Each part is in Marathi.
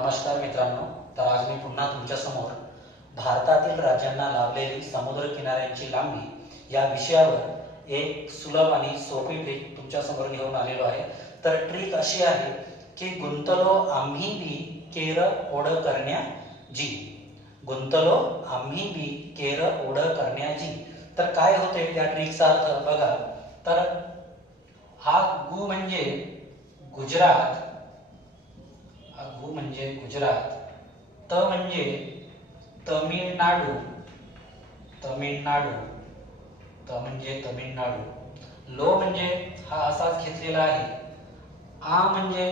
नमस्कार मित्रांनो तर आज मी पुन्हा तुमच्यासमोर भारतातील राज्यांना लाभलेली समुद्र किनाऱ्यांची लांबी या विषयावर एक सुलभ आणि सोपी ट्रिक तुमच्यासमोर घेऊन आलेलो आहे. तर ट्रिक अशी आहे की गुंतलो आम्ही बी केर ओढ करण्या जी गुंतलो आम्ही बी केर ओढ करण्या जी तर काय होते या ट्रिकचा अर्थ? बघा तर हा गु म्हणजे गुजरात गु म्हणजे गुजरात. त म्हणजे तमिळनाडू. तमिळनाडू. त म्हणजे तमिळनाडू. लो म्हणजे हा असाच घेतलेला आहे. आ म्हणजे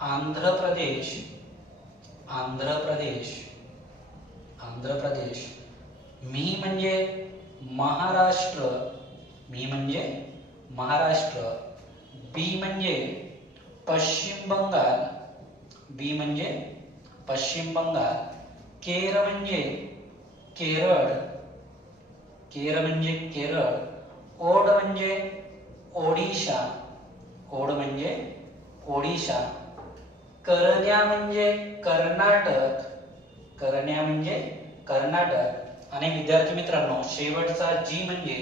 आंध्र प्रदेश. आंध्र प्रदेश. आंध्र प्रदेश. मी म्हणजे महाराष्ट्र. मी म्हणजे महाराष्ट्र. बी म्हणजे पश्चिम बंगाल. बी म्हणजे पश्चिम बंगाल. केर म्हणजे केरळ. केर म्हणजे केरळ. ओड म्हणजे ओडिशा. ओड म्हणजे ओडिशा. करण्या म्हणजे कर्नाटक. करण्या म्हणजे कर्नाटक. आणि विद्यार्थी मित्रांनो शेवटचा जी म्हणजे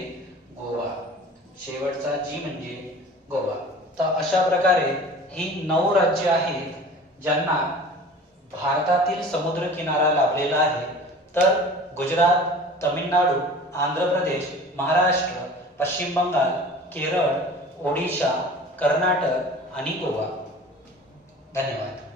गोवा. शेवटचा जी म्हणजे गोवा. तर अशा प्रकारे ही नऊ राज्य आहेत. ज्यांना भारतातील समुद्र किनारा लाभलेला आहे तर गुजरात तमिळनाडू आंध्र प्रदेश महाराष्ट्र पश्चिम बंगाल केरळ ओडिशा कर्नाटक आणि गोवा. धन्यवाद.